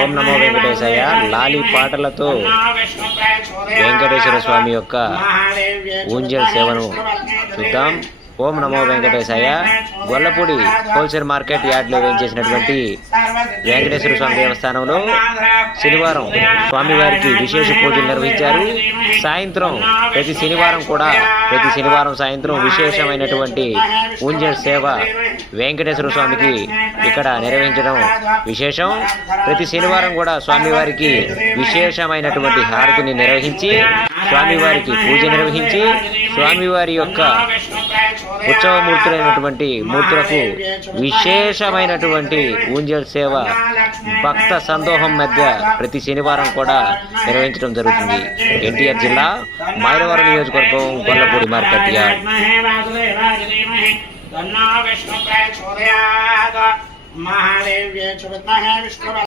ఓం నమో వెంకటేశాయ లాలి పాటలతో వెంకటేశ్వర స్వామి యొక్క ఊంజల్ సేవను చూద్దాం. ఓం నమో వెంకటేశాయ. గొల్లపూడి హోల్సేల్ మార్కెట్ యార్డ్లో వేయించేసినటువంటి వెంకటేశ్వర స్వామి దేవస్థానంలో శనివారం స్వామివారికి విశేష పూజలు నిర్వహించారు. సాయంత్రం ప్రతి శనివారం సాయంత్రం విశేషమైనటువంటి ఊంజల్ సేవ వెంకటేశ్వర స్వామికి ఇక్కడ నిర్వహించడం విశేషం. ప్రతి శనివారం కూడా స్వామివారికి విశేషమైనటువంటి హారతిని నిర్వహించి స్వామివారికి పూజ నిర్వహించి స్వామివారి యొక్క ఉత్సవమూర్తులైనటువంటి మూర్తులకు విశేషమైనటువంటి ఊంజల్ సేవ భక్త సందోహం మధ్య ప్రతి శనివారం కూడా నిర్వహించడం జరుగుతుంది. ఎన్టీఆర్ జిల్లా మైలవరం నియోజకవర్గం గొల్లపూడి మార్కెట్ యార్డ్.